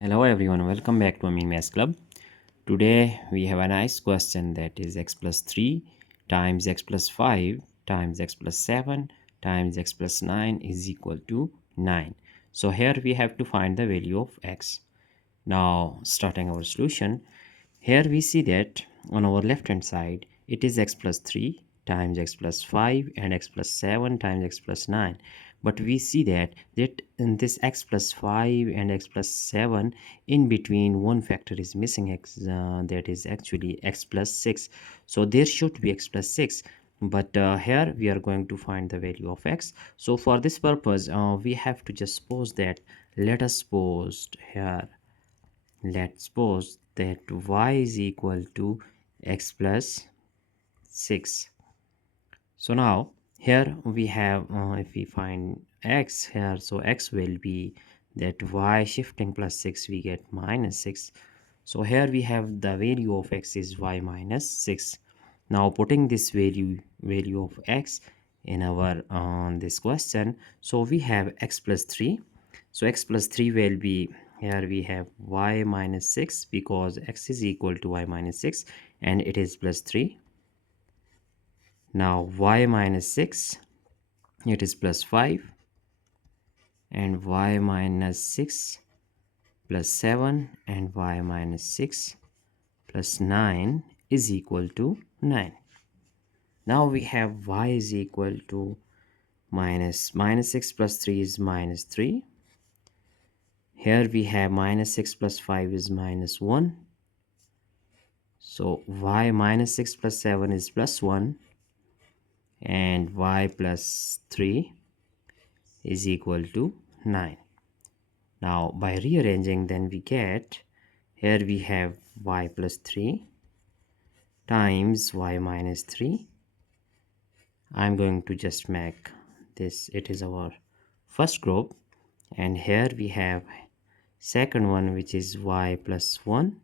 Hello everyone, welcome back to Amin Math Club. Today we have a nice question that is x plus 3 times x plus 5 times x plus 7 times x plus 9 is equal to 9. So here we have to find the value of x. Now starting our solution, here we see that on our left hand side it is x plus 3 times x plus 5 and x plus 7 times x plus 9, but we see that in this x plus 5 and x plus 7, in between one factor is missing, x that is actually x plus 6. So there should be x plus 6, but here we are going to find the value of x. So for this purpose we have to just suppose that, let us suppose here, let's suppose that y is equal to x plus 6. So now here we have, if we find x here, so x will be that y shifting plus 6, we get minus 6. So here we have the value of x is y minus 6. Now putting this value of x in our this question, so we have x plus 3. So x plus 3 will be, here we have y minus 6 because x is equal to y minus 6 and it is plus 3. Now y minus 6, it is plus 5, and y minus 6 plus 7 and y minus 6 plus 9 is equal to 9. Now we have y is equal to minus 6 plus 3 is minus 3. Here we have minus 6 plus 5 is minus 1. So y minus 6 plus 7 is plus 1, and y plus 3 is equal to 9. Now by rearranging, then we get, here we have y plus 3 times y minus 3. I'm going to just make this, it is our first group, and here we have second one, which is y plus 1,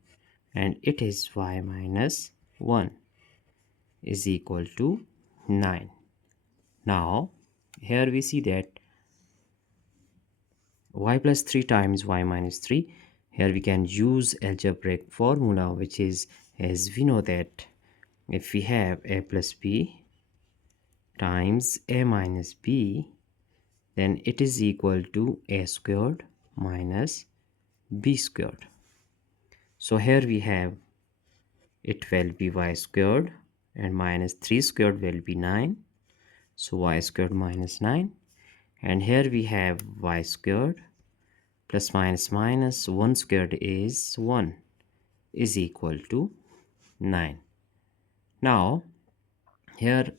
and it is y minus 1 is equal to 9. Now here we see that y plus 3 times y minus 3, here we can use algebraic formula, which is, as we know that if we have a plus b times a minus b, then it is equal to a squared minus b squared. So here we have, it will be y squared, and minus 3 squared will be 9, so y squared minus 9. And here we have y squared plus minus 1 squared is 1 is equal to 9. Now here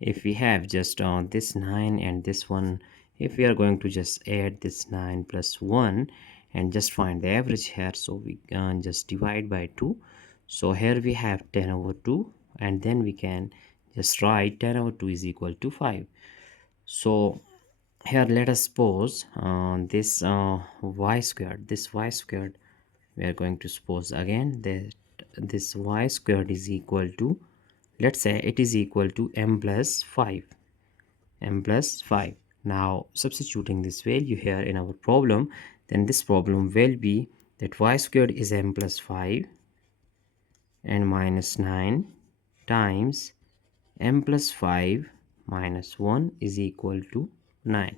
if we have just this 9 and this one, if we are going to just add this 9 plus 1 and just find the average here, so we can just divide by 2. So here we have 10 over 2, and then we can just write 10 over 2 is equal to 5. So here let us suppose this y squared, we are going to suppose again that this y squared is equal to, let's say it is equal to m plus 5. Now substituting this value here in our problem, then this problem will be that y squared is m plus 5 and minus 9 times m plus 5 minus 1 is equal to 9.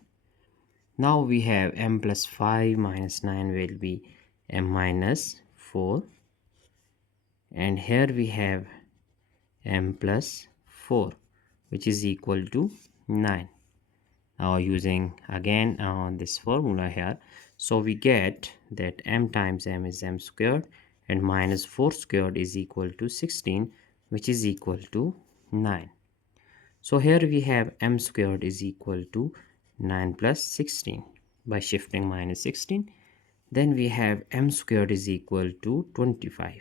Now we have m plus 5 minus 9 will be m minus 4, and here we have m plus 4, which is equal to 9. Now using again this formula here, so we get that m times m is m squared, and minus 4 squared is equal to 16, which is equal to 9. So here we have m squared is equal to 9 plus 16. By shifting minus 16, then we have m squared is equal to 25.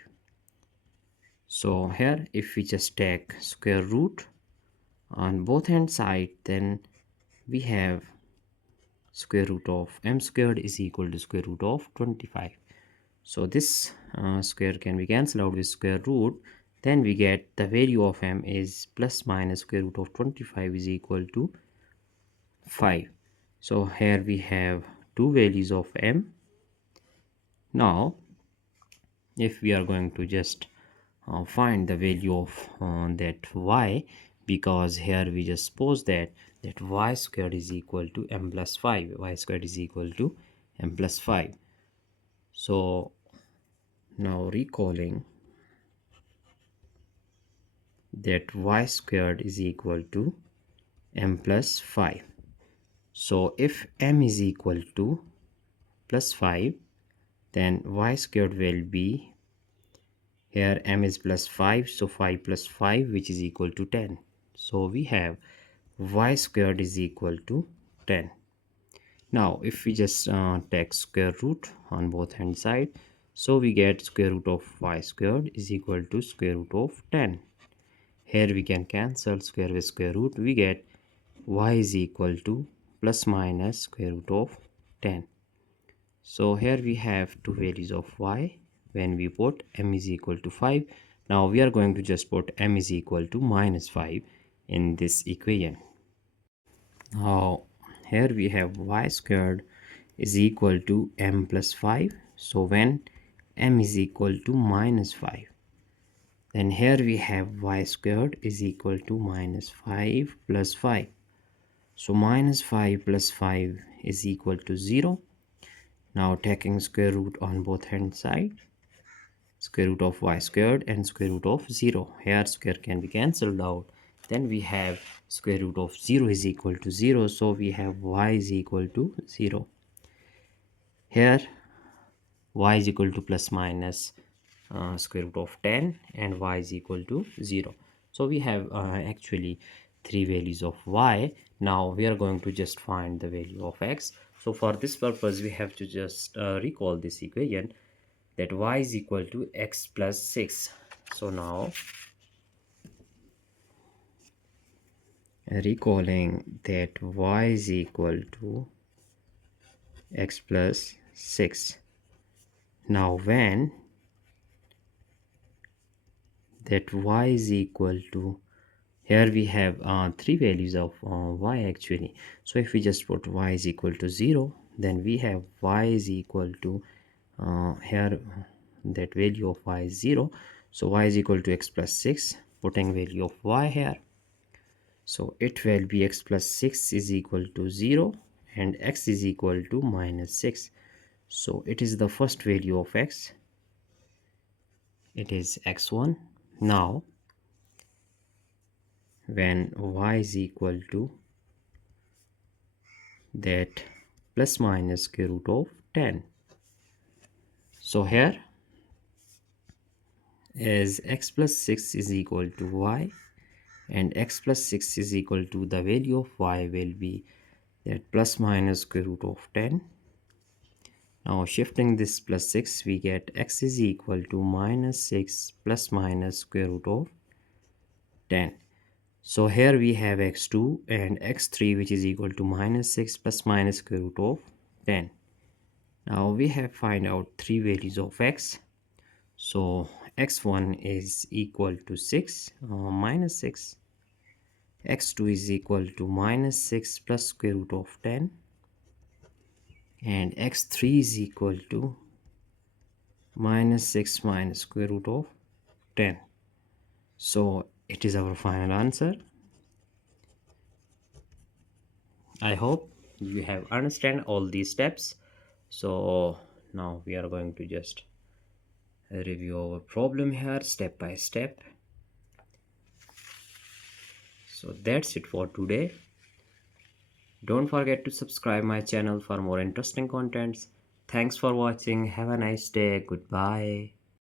So here if we just take square root on both hand side, then we have square root of m squared is equal to square root of 25. So this square can be cancelled out with square root, then we get the value of m is plus minus square root of 25 is equal to 5. So here we have two values of m, Now if we are going to just find the value of that y, because here we just suppose that y squared is equal to m plus 5, y squared is equal to m plus 5. So now recalling that y squared is equal to m plus 5. So if m is equal to plus 5, then y squared will be, here m is plus 5, so 5 plus 5, which is equal to 10. So we have y squared is equal to 10. Now if we just take square root on both hand side, so we get square root of y squared is equal to square root of 10. Here we can cancel square with square root. We get y is equal to plus minus square root of 10. So here we have two values of y when we put m is equal to 5. Now we are going to just put m is equal to minus 5 in this equation. Now here we have y squared is equal to m plus 5. So when m is equal to minus 5, then here we have y squared is equal to minus 5 plus 5. So minus 5 plus 5 is equal to 0. Now taking square root on both hand side, square root of y squared and square root of 0. Here square can be cancelled out. Then we have square root of 0 is equal to 0. So we have y is equal to 0. Here y is equal to plus minus square root of 10 and y is equal to 0. So we have actually three values of y. Now we are going to just find the value of x. So for this purpose we have to just recall this equation, that y is equal to x plus 6. So now recalling that y is equal to x plus 6. Now when that y is equal to, here we have three values of y actually. So if we just put y is equal to 0, then we have y is equal to here that value of y is 0. So y is equal to x plus 6, putting value of y here. So it will be x plus 6 is equal to 0 and x is equal to minus 6. So it is the first value of x. It is x1. Now when y is equal to that plus minus square root of 10. So here as x plus 6 is equal to y and x plus 6 is equal to the value of y will be that plus minus square root of 10. Now shifting this plus 6, we get x is equal to minus 6 plus minus square root of 10. So here we have x2 and x3, which is equal to minus 6 plus minus square root of 10. Now we have find out three values of x. So x1 is equal to 6 minus 6. x2 is equal to minus 6 plus square root of 10. And x3 is equal to minus 6 minus square root of 10. So it is our final answer. I hope you have understand all these steps. So now we are going to just review our problem here step by step. So that's it for today. Don't forget to subscribe my channel for more interesting contents. Thanks for watching. Have a nice day. Goodbye.